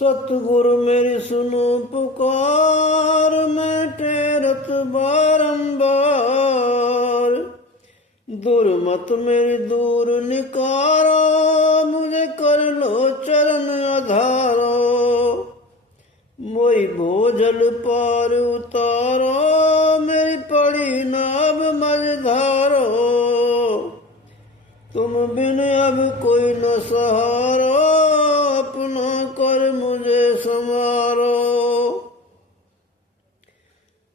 सतगुरु मेरी सुनो पुकार, मैं टेरत बारंबार। दुर्मत मेरी दूर निकारो, मुझे कर लो चरण आधारो। मोई बोझल पार उतारो, मेरी पड़ी नाव मझधारो। तुम बिन अब कोई न सहारो, अपना कर मुझे संवारो।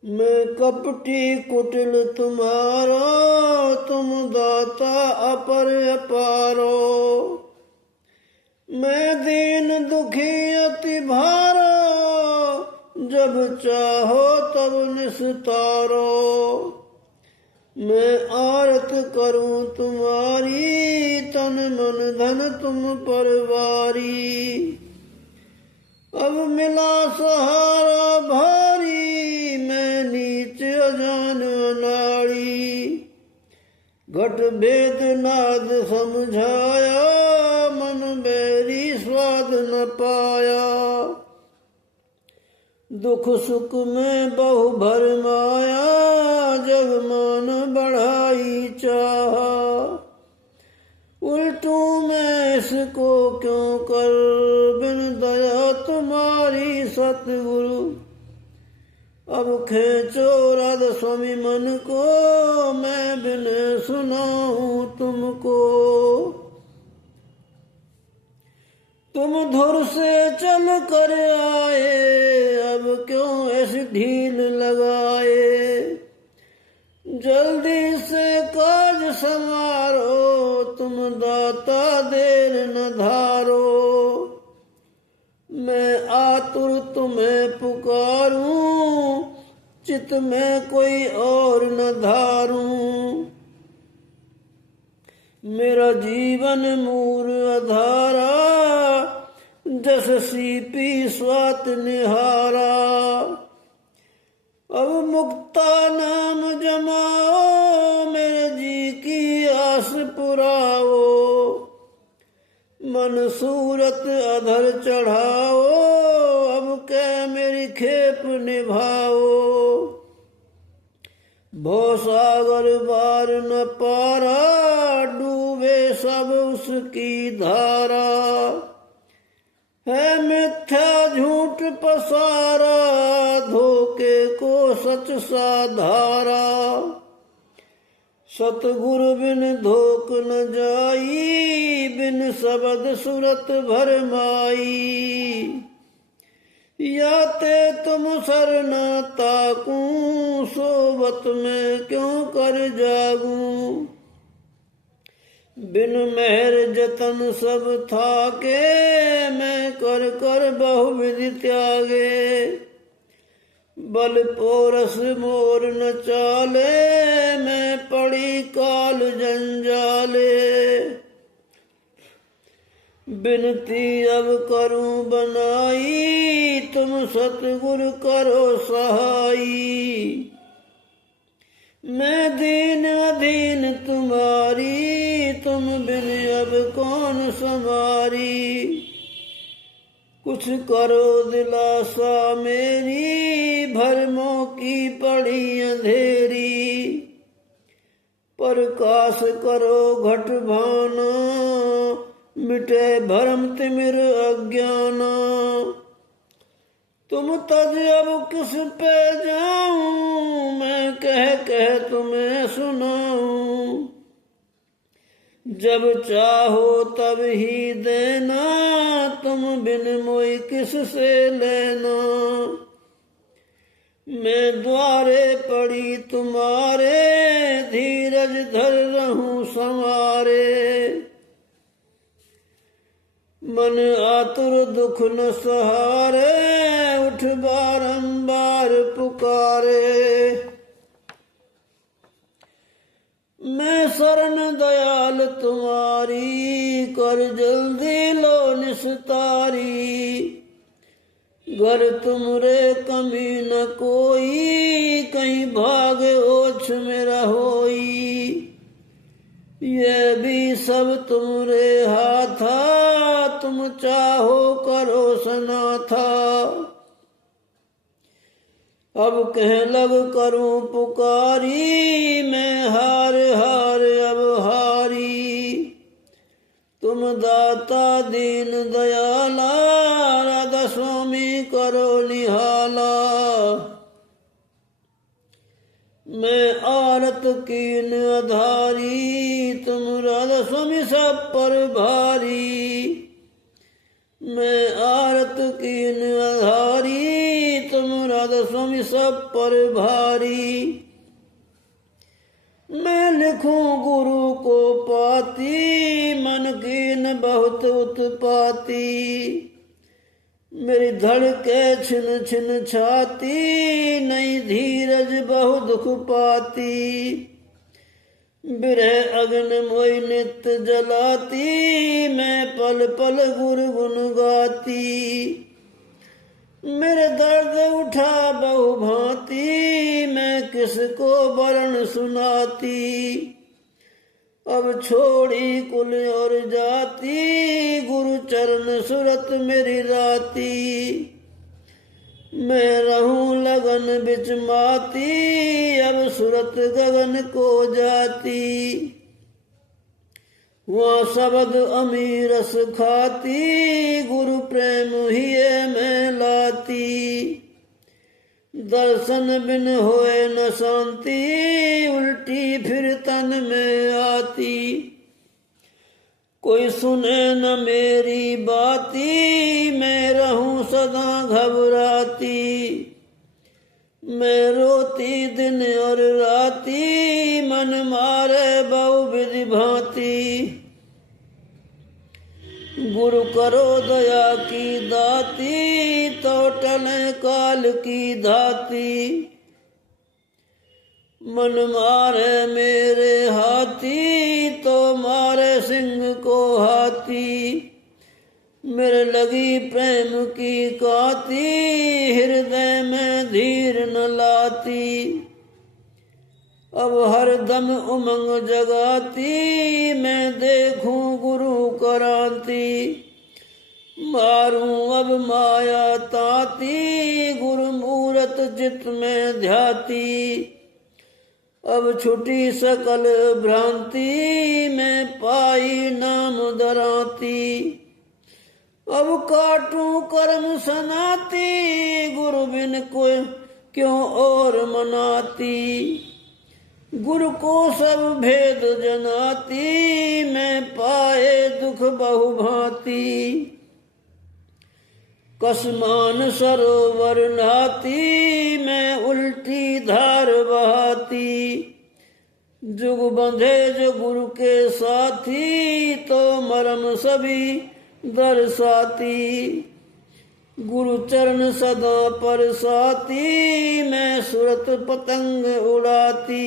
मैं कपटी कुटिल तुम्हारा, तुम दाता अपर अपारो। मैं दीन दुखी अति भारो, जब चाहो तब निस्तारो। मैं आरत करूं तुम्हारी, तन मन धन तुम परवारी। अब मिला सहारा भारी, मैं नीच अजान अनाड़ी। घट भेद नाद समझाया, मन बेरी स्वाद न पाया। दुख सुख में बहु भरमाया, जग मान बढ़ाई चाहा। उल्टू मैं इसको क्यों कर, बिन दया तुम्हारी सतगुरु। अब खेचो राधा स्वामी मन को, मैं बिन सुनाऊं तुमको। तुम धुर से चल कर आए, अब क्यों ऐसी ढील लगाए। जल्दी से काज संवारो, तुम दाता देर न धारो। मैं आतुर तुम्हें पुकारूं, चित में कोई और न धारूं। मेरा जीवन मूर अधारा, जस सीपी स्वात निहारा। अब मुक्ता नाम जमाओ, मेरे जी की आस पुराओ। मन सूरत अधर चढ़ाओ, अब कै मेरी खेप निभाओ। भवसागर बार न पारा, डूबे सब उसकी धारा। है मिथ्या झूठ पसारा, धोखे को सच साधारा। सतगुरु बिन धोख न जाई, बिन शब्द सुरत भरमाई। याते तुम सरन ताकूं, सोबत में क्यों कर जागूं। बिन मेहर जतन सब थाके, मैं कर कर बहुविधि त्यागे। बल पोरस मोर न चाले, मैं पड़ी काल जंजाले। बिनती अब करूं बनाई, तुम सतगुरु करो सहाई। मैं दीन अधीन तुम्हारी, तुम बिन अब कौन समारी। कुछ करो दिलासा मेरी, भरमों की पड़ी अंधेरी। प्रकाश करो घट भाना, मिटे भरम तिमिर अज्ञाना। तुम तज अब किस पे जाऊं, मैं कह कह तुम्हें सुनाऊं। जब चाहो तब ही देना, तुम बिन मोई किस से लेना। मैं द्वारे पड़ी तुम्हारे, धीरज धर रहूं संवारे। मन आतुर दुख न सहारे, उठ बारंबार पुकारे। मैं शरण दयाल तुम्हारी, कर जल्दी लो निस्तारी। घर तुमरे कमी न कोई, कहीं भाग ओछ मेरा होई। ये भी सब तुमरे हाथा, तुम चाहो करो सनाथा। अब कह लग करूं पुकारी, मैं हार हार अब हारी। तुम दाता दीन दयाला, राधा स्वामी करो निहाला। मैं आरत कीन आधारी, तुम राधा स्वामी सब पर भारी। मैं आरत कीन आधारी, तुम राधा स्वामी सब पर भारी। मैं लिखूं गुरु को पाती, मन कीन बहुत उत्पाती। मेरी धड़के छिन छिन छाती, नहीं धीरज बहु दुख पाती। बिरह अग्न मोई नित्य जलाती, मैं पल पल गुरु गुन गाती। मेरे दर्द उठा बहु भांति, मैं किसको वर्ण सुनाती। अब छोड़ी कुल और जाती, गुरु चरण सुरत मेरी राती। मैं रहूं लगन बिच माती, अब सुरत गगन को जाती। वहाँ शब्द अमीरस खाती, गुरु प्रेम ही मैं लाती। दर्शन बिन होए न शांति, उल्टी फिर तन में आती। कोई सुने न मेरी बाती, मैं रहूं सदा घबराती। मैं रोती दिन और राती, मन मारे बहु विधि भांति। गुरु करो दया की दाती, तो टले काल की धाती। मन मारे मेरे हाथी, तो मारे सिंह को हाथी। मेरे लगी प्रेम की काती, हृदय में धीर न लाती। अब हर दम उमंग जगाती, मैं देखूं गुरु कराती। मारूं अब माया ताती, गुरु मूरत चित में ध्याती। अब छुटी सकल भ्रांति, मैं पाई नाम दराती। अब काटूं कर्म सनाती, गुरु बिन कोई क्यों और मनाती। गुरु को सब भेद जनाती, मैं पाए दुख बहु भांति। कसमान सरोवर नहाती, मैं उल्टी धार बहाती। जुग बंधे जो गुरु के साथी, तो मरम सभी दर्शाती। गुरु चरण सदा परसाती, मैं सुरत पतंग उड़ाती।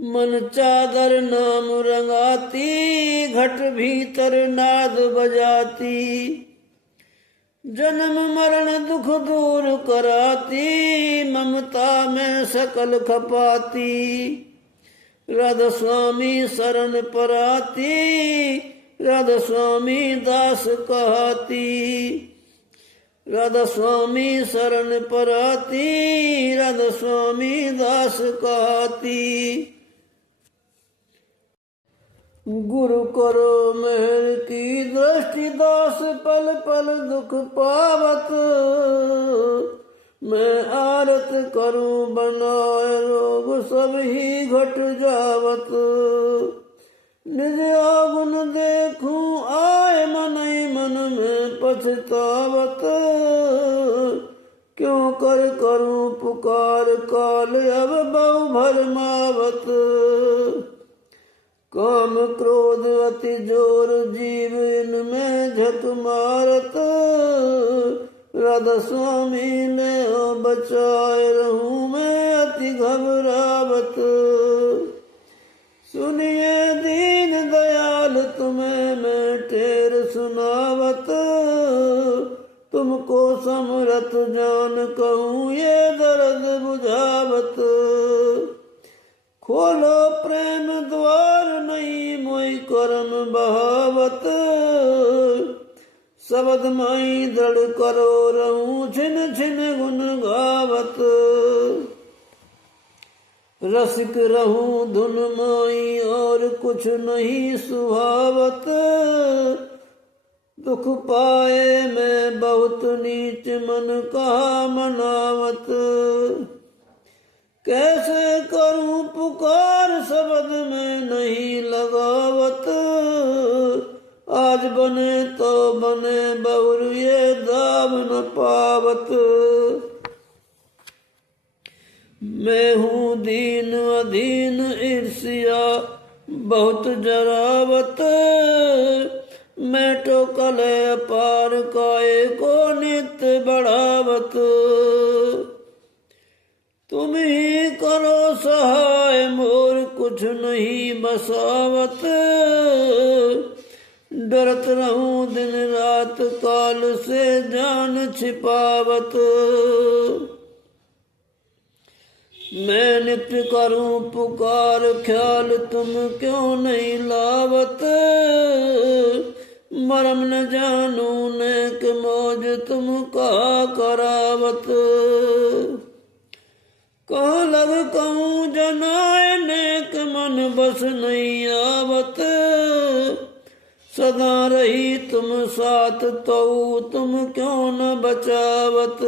मन चादर नाम रंगाती, घट भीतर नाद बजाती। जन्म मरण दुख दूर कराती, ममता में सकल खपाती। राधा स्वामी शरण पराती, राधा स्वामी दास कहती। राधा स्वामी शरण पराती, राधा स्वामी दास कहती। गुरु करो मेहर की दृष्टि, दास पल पल दुख पावत। मैं आरत करूं बनाए रोग, सब ही घट जावत। निज अवगुण देखूं आए, मन ही मन में पछतावत। क्यों कर करूं पुकार काल, अब बहु भरमावत। काम क्रोध अति जोर जीव, इनमें झक मारत। राधा स्वामी ने बचाए, रहूं मैं अति घबरावत। सुनिए दीन दयाल तुम्हें मैं टेर सुनावत। तुमको समरथ जान कहूँ, ये दर्द बुझावत। खोलो प्रेम द्वार, नहीं मोई कर्म बहावत। शब्द माई दृढ़ करो रहूं छिन छिन गुन गावत। रसिक रहूं धुन माई और कुछ नहीं सुहावत। दुख पाए मैं बहुत नीच मन कहा मनावत। कैसे करूं पुकार शब्द में नहीं लगावत। आज बने तो बने बहुर ये दाम न पावत। मैं हूँ दीन अधीन ईर्ष्या बहुत जरावत। मैं तो कले अपार काय को नित्य बढ़ावत। तुम ही करो सहाय मोर कुछ नहीं बसावत। डरत रहूं दिन रात काल से जान छिपावत। मैं नित्य करूं पुकार ख्याल तुम क्यों नहीं लावत। मरम न जानू नेक मौज तुम कहा करावत। कहाँ लग कहूँ जनाए नेक मन बस नहीं आवत। सदा रही तुम साथ तो तुम क्यों न बचावत।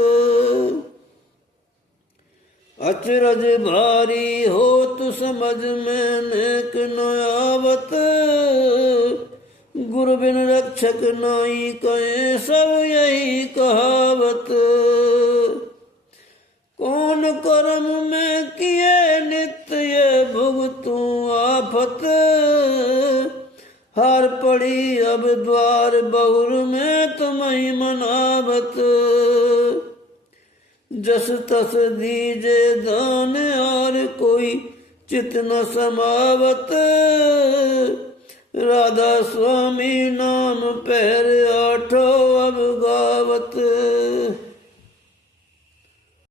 अचरज भारी हो तु समझ में नेक न आवत। गुरु बिन रक्षक नाई कहे सब यही कहावत। कौन कर्म में किए नित्य ये भुगतू आफत। हार पड़ी अब द्वार बहुर में तुम्हें मनावत। जस तस दीजे दान और कोई चित न समावत। राधा स्वामी नाम पैर आठो